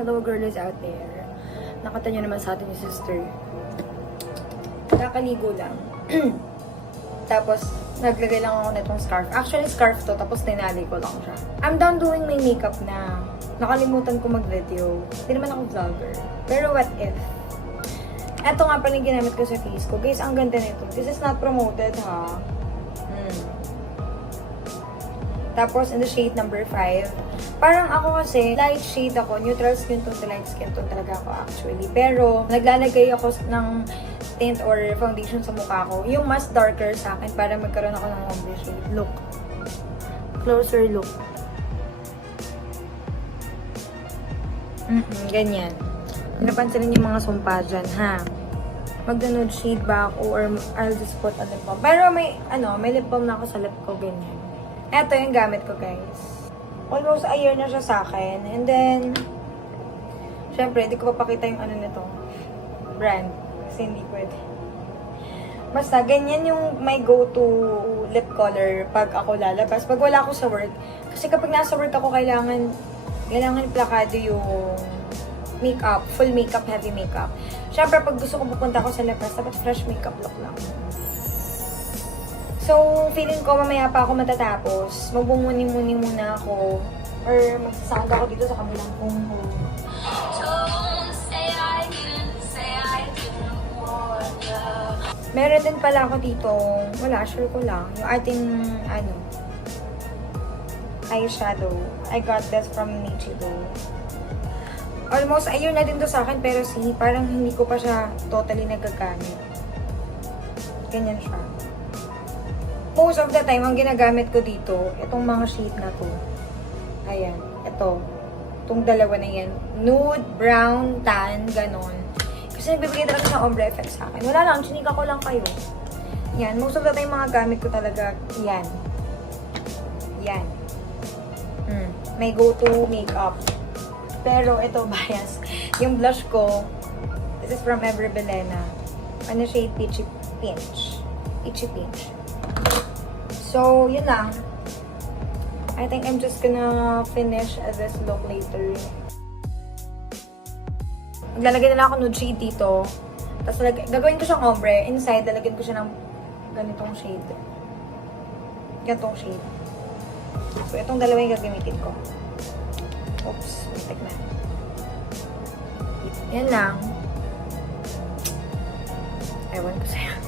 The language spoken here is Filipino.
hello girlies out there. Nakita nyo naman sa atin yung sister. Nakaligo lang. Tapos, naglagay lang ako nitong scarf. Actually, scarf to, tapos tinali ko lang siya. I'm done doing my makeup na. Nakalimutan ko mag-video. Hindi naman ako vlogger. Pero what if? Eto nga pala yung ginamit ko sa face ko. Guys, ang ganda nito. This is not promoted, ha? Tapos, in the shade number 5. Parang ako kasi, light shade ako. Neutral skin tone to light skin tone talaga ako actually. Pero, naglalagay ako ng tint or foundation sa mukha ko. Yung mas darker sa akin para magkaroon ako ng ombre shade. Look. Closer look. Ganyan. Napansin niyo yung mga sumpa dyan, ha? Magda-nude shade ba ako or I'll just put a lip balm. Pero may lip balm na ako sa lip ko, ganyan. Eto yung gamit ko, guys. Almost a year na siya sa akin. And then, syempre, hindi ko papakita yung nito. Brand. Kasi hindi pwede. Basta, ganyan yung my go-to lip color pag ako lalabas. Pag wala ako sa work. Kasi kapag nasa work ako, kailangan plakado yung makeup. Full makeup, heavy makeup. Syempre, pag gusto ko pupunta ako sa labas, dapat fresh makeup look lang. So, feeling ko mamaya pa ako matatapos. Magbumuni-muni muna ako. Or magsasakag ako dito sa kabilang pungho. Meron din pala ako dito, wala, sure ko lang. Yung ating, eyeshadow. I got this from Nichido. Almost a year na din to sa akin, pero see, parang hindi ko pa siya totally nagagamit. Ganyan siya. Most of the time, ang ginagamit ko dito, itong mga shade na to. Ayan, ito. Itong dalawa na yan. Nude, brown, tan, ganon. Kasi nagbibigay talaga ng ombre effect sa akin. Wala lang, chinika ko lang kayo. Yan, most of the time, mga gamit ko talaga, yan. Yan. May go-to makeup. Pero, ito, bias. Yung blush ko, this is from Ever Belena. Ano shade? Peachy Pinch. Peachy Pinch. So, yun lang. I think I'm just gonna finish this look later. Maglalagay na lang ako nude shade dito. Tapos, gagawin ko siyang ombre. Inside, lalagyan ko siya ng ganitong shade. Ganitong shade. So, itong dalawa yung gagamitin ko. Oops, muntik na. Yan lang. Ewan ko sa'yo.